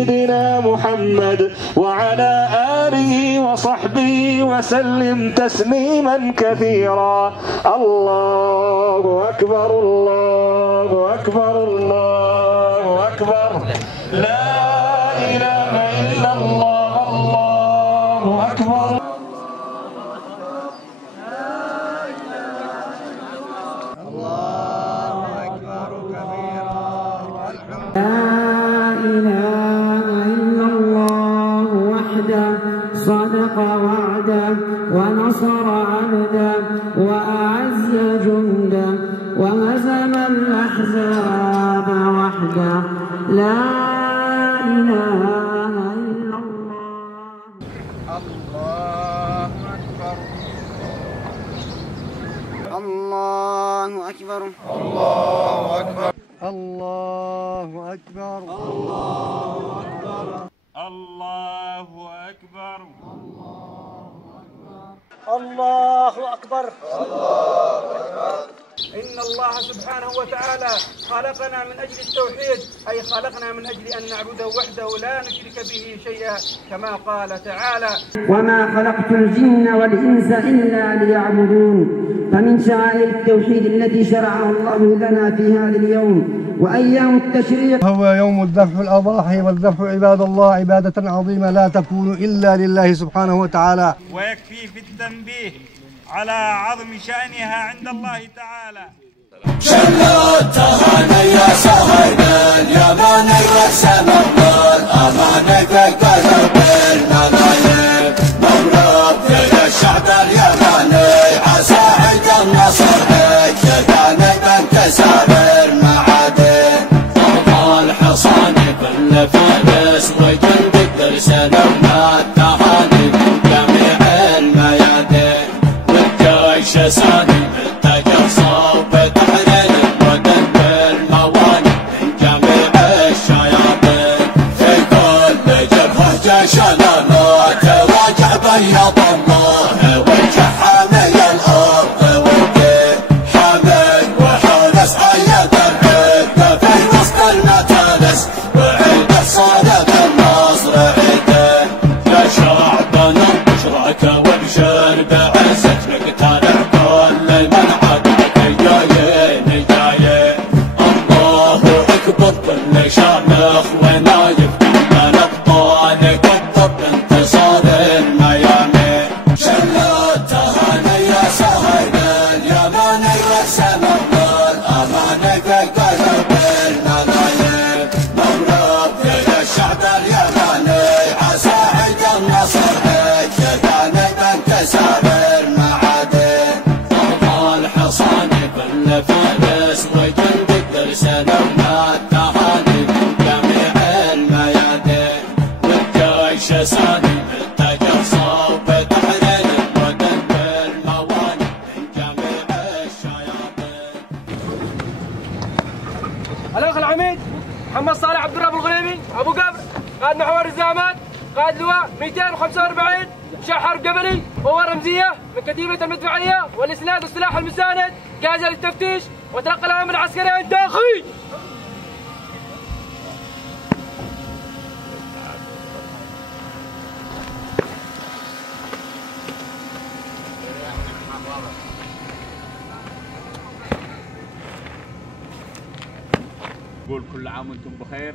سيدنا محمد وعلى آله وصحبه وسلم تسليما كثيرا. الله أكبر الله أكبر الله أكبر، لا إله إلا الله، الله أكبر. الله أكبر كبيرا. لا إله إلا الله وحده صدق وعده ونصر عبده وأعز جنده وهزم الأحزاب وحده. لا إله إلا الله. الله أكبر الله أكبر الله أكبر الله أكبر الله أكبر الله أكبر. إن الله سبحانه وتعالى خلقنا من أجل التوحيد، أي خلقنا من أجل أن نعبده وحده لا نشرك به شيئا، كما قال تعالى: وما خلقت الجن والإنس إلا ليعبدون. فمن شعائر التوحيد التي شرعها الله لنا في هذا اليوم وأيام التشريق هو يوم الذبح الأضاحي، والذبح عباد الله عبادة عظيمة لا تكون إلا لله سبحانه وتعالى. ويكفي في التنبيه على عظم شأنها عند الله تعالى. شلوا التهاني يا سهيل اليماني رسم الظل أماني في قلب الملايين، مبروك للشعب اليماني عسى عيد النصر كذاني بانكسار المعادن. فوق الحصان كل فارس وجند الترسل وما التهاني جميع الميادين، والجيش ساني بالتجر صوب تحرير الوطن بالمواني من جميع الشياطين. في كل جبهة جيشنا لا تراجع بيض الله وجه حامي الأرض والدين، حامي وحارس أيد العدة في وسط المتانس وعيد الصادق النصر عيدين. يا شعبنا بشرك وابشر بعزك نقتنع كل من عدك جايين جايين. الله أكبر كل شامخ ونايف من أبطال قطب انتصار الميامين. شلوا التهاني يا سهيل اليماني رسم الظل أماني في قلب الملايين، مبروك للشعب اليماني عسى عيد النصر كذاني بانكسار المعادن. فوق الحصان كل فارس وجند الترسل وما التهاني جميع الميادين، والجيش ساني بالتجر صوب تحرير الوطن بالمواني من جميع الشياطين. الأخ العميد محمد صالح عبد الرب الغنيمي أبو قبر، قائد محور الزعامات، قائد لواء 245 شحر قبلي، قوة رمزية من كتيبة المدفعية والإسناد والسلاح المساند، جاهزة للتفتيش وتلقى الأوامر العسكرية الداخلي. نقول كل عام وانتم بخير،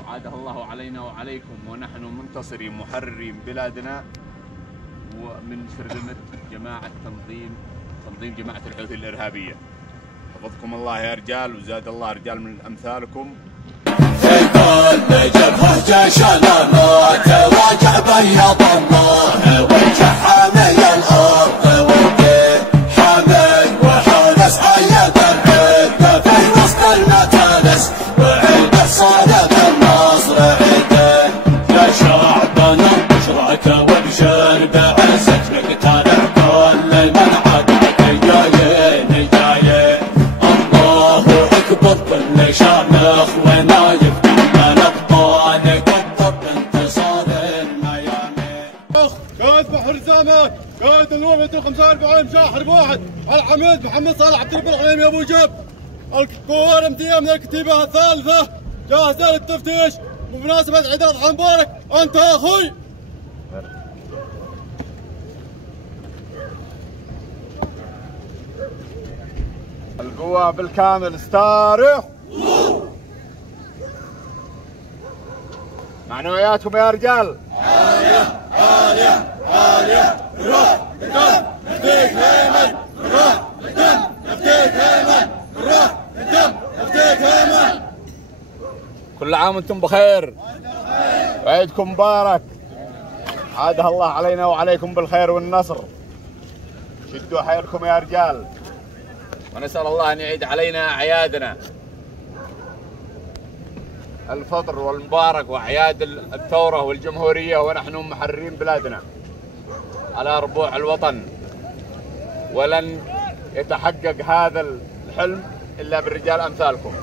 وعاده الله علينا وعليكم ونحن منتصرين محررين بلادنا ومن شرذمة جماعة تنظيم جماعة الحوثي الإرهابية. حفظكم الله يا رجال وزاد الله رجال من أمثالكم. في كل جبهة جيشنا لا تراجع بيض الله وجه حامي الأرض والدين، حامي وحارس أيد العدة في وسط المتانس وعيد الصادق النصر عيدين. يا شعبنا بشرك وابشر بعزك نقتنع كل من عدك جايين جايين. الله أكبر كل شامخ ونايف من أبطال قطب انتصار الميامين. قائد بحر الزعامات، قائد اللواء 245 شاحر واحد، العميد محمد صالح عبد الرب الغنيمي ابو جب. القوة الامنية من الكتيبة الثالثة جاهزة للتفتيش، بمناسبة عيد الأضحى مبارك أنت يا أخوي. القوة بالكامل استارح. معنوياتكم يا رجال. عالية عالية عالية. روح الدم نفديك هيمن. روح الدم نفديك هيمن. روح الدم نفديك هيمن. كل عام وانتم بخير وعيدكم مبارك. عادها الله علينا وعليكم بالخير والنصر. شدوا حيلكم يا رجال ونسأل الله أن يعيد علينا أعيادنا الفطر والمبارك وأعياد الثورة والجمهورية ونحن محررين بلادنا على ربوع الوطن. ولن يتحقق هذا الحلم إلا بالرجال أمثالكم.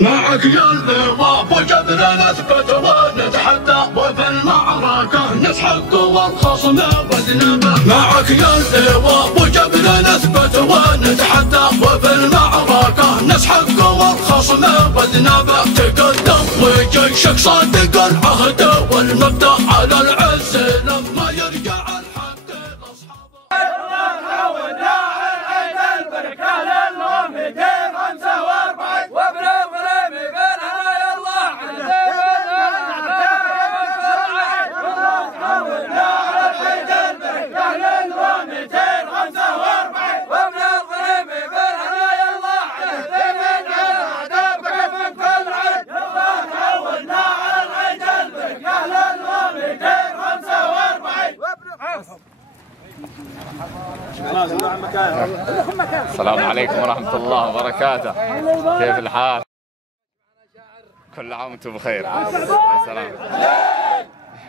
معك يا اللواء وجبنا نثبت ونتحدى وفي المعركة نسحق والخصم وذنبه. معك يا اللواء وجبنا نثبت ونتحدى وفي المعركة نسحق والخصم وذنبه. تقدم وجيشك صادق العهد والمبدأ على العز لما يرجع الحق لاصحابه. السلام عليكم ورحمة الله وبركاته. كيف الحال؟ كل عام وانتم بخير. السلام.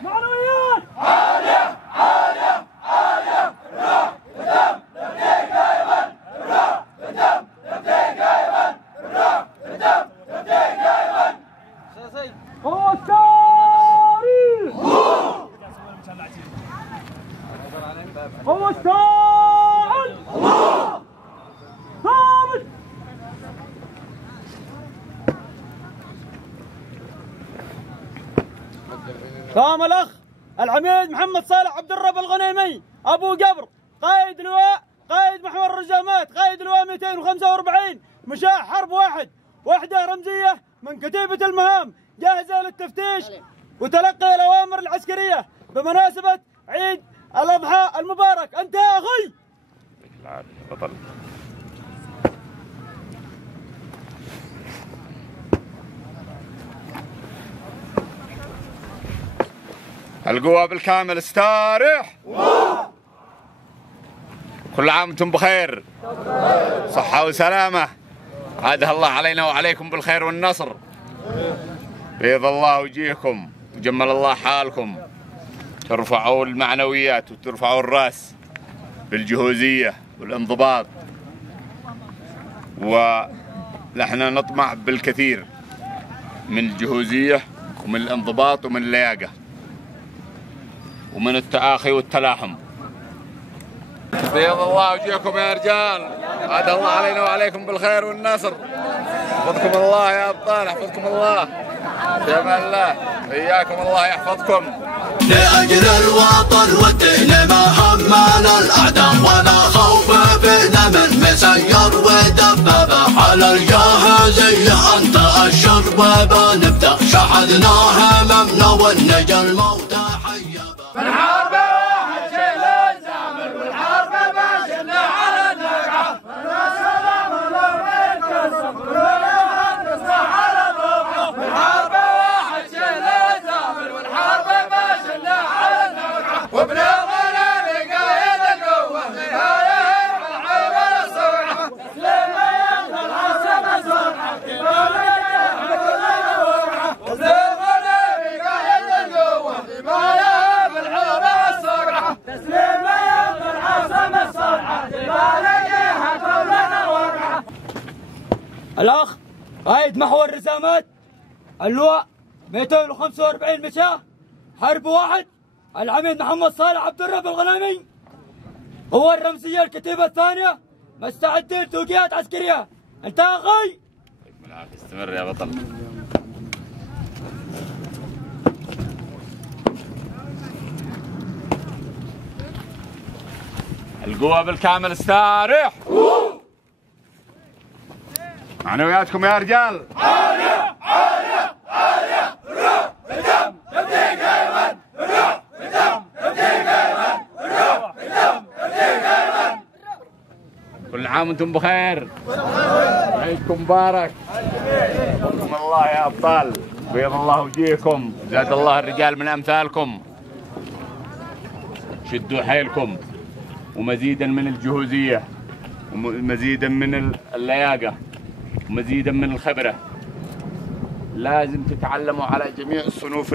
معنويات عالية عالية عالية. روح الدم نفديك هيمن. روح الدم نفديك هيمن. روح الدم نفديك هيمن. هو التاريخ. هو الساعد. ثابت. قام الأخ العميد محمد صالح عبد الرب الغنيمي أبو قبر قائد لواء قائد محور الرجامات قائد لواء 245 مشاة حرب واحد وحدة رمزية من كتيبة المهام جاهزة للتفتيش وتلقي الأوامر العسكرية بمناسبة عيد الأضحى المبارك. أنت يا أخي بطل. القوة بالكامل استارح. كل عام وانتم بخير صحة وسلامة. عادها الله علينا وعليكم بالخير والنصر. بيض الله وجيهكم وجمل الله حالكم. ترفعوا المعنويات وترفعوا الراس بالجهوزية والانضباط. ونحن نطمع بالكثير من الجهوزية ومن الانضباط ومن اللياقة ومن التآخي والتلاحم. بيض الله وجيهكم يا رجال. عاد الله علينا وعليكم بالخير والنصر. يحفظكم الله يا أبطال. يحفظكم الله في أمان الله. إياكم الله يحفظكم. لأجل الوطن والدين ما همنا الأعداء ولا خوف فينا من مسير ودبابة. على الجاهزية أنت الشربابة نبدأ شحذناها هممنا والنجا الموتى حيابة. بالحرب واحد شيل الزامل والحرب باشنا على النقعة. السلام عليكم كلنا نصنع على الروحة. بالحرب واحد شيل الزامل والحرب باشنا على النقعة. وابن الغنم قايد القوة نهاية العمل الصرعة. تسليم يا العاصمة الصرعة كبارك كلنا وقعة. تسليم الغنم قايد القوة نهاية بالعمل الصرعة. تسليم يا العاصمة الصرعة كبارك كلنا وقعة. الأخ قائد محور الرزامات اللواء 245 مشاة حرب واحد العميد محمد صالح عبد الرب الغنيمي قوة الرمزية الكتيبة الثانية مستعدين لتوجيهات عسكرية. انت يا اخي استمر يا بطل. القوة بالكامل استارح. معنوياتكم يا رجال. عالية عالية عالية. روح بدم تبديك ايمن. روح بدم تبديك ايمن. روح بدم تبديك ايمن. كل عام وانتم بخير. عيدكم مبارك. حفظكم الله يا ابطال. بيض الله وجيهكم. زاد الله الرجال من امثالكم. شدوا حيلكم ومزيدا من الجهوزية ومزيدا من اللياقة ومزيدا من الخبرة. لازم تتعلموا على جميع صنوف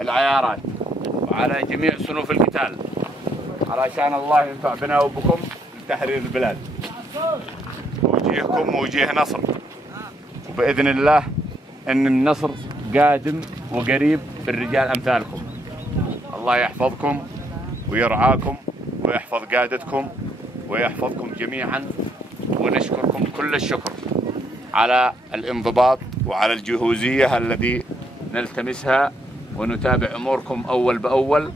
العيارات وعلى جميع صنوف القتال علشان الله ينفع بنا وبكم لتحرير البلاد. وجيهكم وجيه نصر، وبإذن الله أن النصر قادم وقريب في الرجال أمثالكم. الله يحفظكم ويرعاكم ويحفظ قادتكم ويحفظكم جميعا، ونشكركم كل الشكر على الانضباط وعلى الجهوزية الذي نلتمسها ونتابع أموركم أول بأول،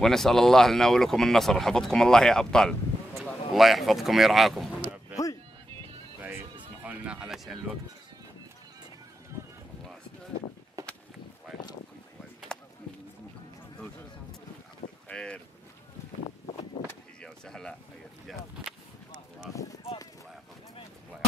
ونسأل الله لنا ولكم النصر. حفظكم الله يا أبطال. الله يحفظكم ويرعاكم. اسمحوا لنا علشان الوقت. خير. وسهلا يا رجال.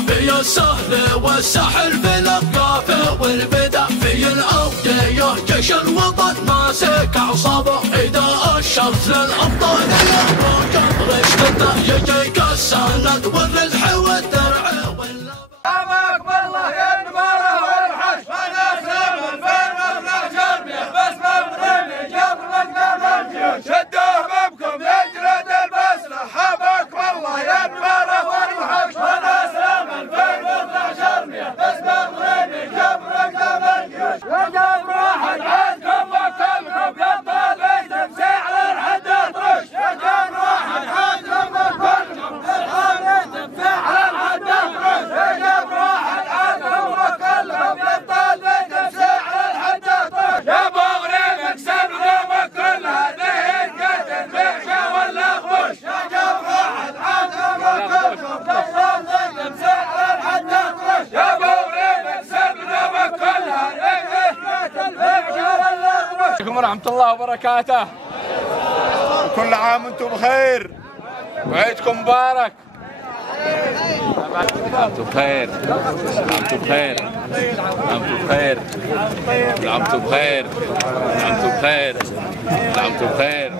في السهل والسحل في الأثقاف والبدع في الأودية جيش الوطن ماسك أعصابه. إذا الشمس للأبطال الأبطال جبر اشتد يجيك السند والرزح والدرع واللبن. حماك والله يا النمارة والحش وناس لمن فين مطلع جرمية بس مبغريني جبر مقدام الجيوش. شدوا هممكم يجرد البسلة. حماك والله يا النمارة والحش وناس لمن فين مطلع جرمية بس مبغريني جبر مقدام الجيوش. يا جبر واحد عادكم وكلكم يبطل بيت مسيح للحد اطرش. يا جبر واحد عادكم وكلكم يبطل بيت مسيح للحد اطرش. يا جبر واحد عادكم وكلكم يبطل بيت مسيح للحد اطرش. يا بغريب اكسب اليوم كلها نهيد قتل بيحشة ولا غبش. يا جبر واحد عادكم وكلكم يبطل بيت مسيح للحد اطرش. يا بغريب اكسب اليوم كلها نهيد قتل بيحشة ولا غبش. عليكم ورحمة الله وبركاته. كل عام وانتم بخير وعيدكم مبارك. عمتم بخير. عمتم بخير. عمتم بخير. عمتم بخير. عمتم بخير. عمتم بخير.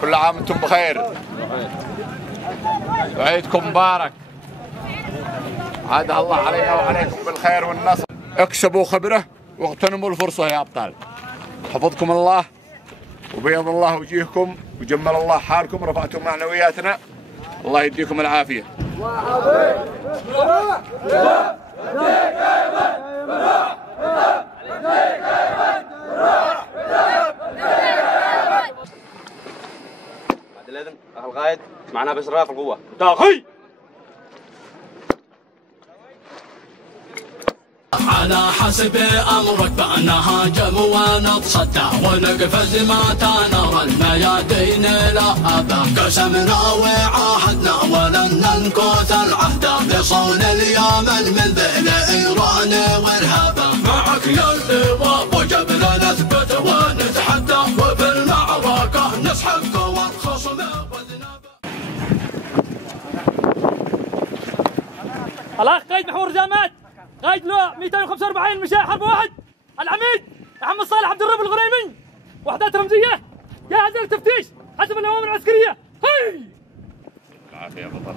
كل عام وانتم بخير وعيدكم مبارك. عادها الله علينا وعليكم بالخير والنصر. اكسبوا خبره واغتنموا الفرصه يا ابطال. حفظكم الله وبيض الله وجيهكم وجمل الله حالكم. رفعتم معنوياتنا. الله يديكم العافيه. لازم القائد معنا بإسراف القوة. تاخي على حسب أمرك بنهاجم ونتصدى ونقفز متى نرى الميادين لهبا. قسمنا وعاهدنا ولن ننكث العهد لصون اليمن من ذيل إيران وارهابا. معك يا اللواء وجبل نثبت ونتحدى وفي المعركة نسحق والخصم وذنب. الاخ قائد محور زامات، قائد لواء 245 مشاة حرب واحد، العميد محمد صالح عبد الرب الغنيمي، وحدات رمزيه جاهزه للتفتيش حسب الاوامر العسكريه. هي العافيه يا بطل.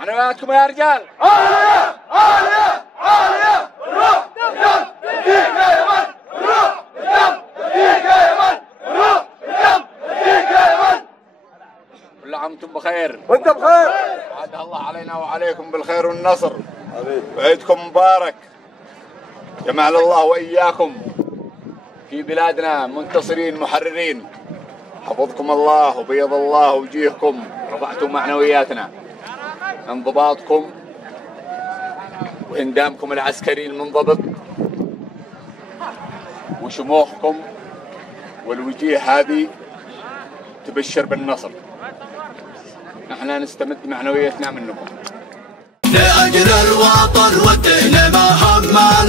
عنواناتكم يا رجال. عالية عالية عالية، روح قدام تديك يا يمن، روح قدام تديك يا يمن، روح قدام تديك يا يمن. كل عام وانتم بخير. وانت بخير. عاد الله علينا وعليكم بالخير والنصر. وعيدكم مبارك. جمعنا الله واياكم في بلادنا منتصرين محررين. حفظكم الله وبيض الله وجيهكم، رفعتم معنوياتنا. انضباطكم وهندامكم العسكري المنضبط وشموخكم والوجيه هذه تبشر بالنصر. نحن نستمد معنويتنا منكم. لأجل الوطن والدين محمد.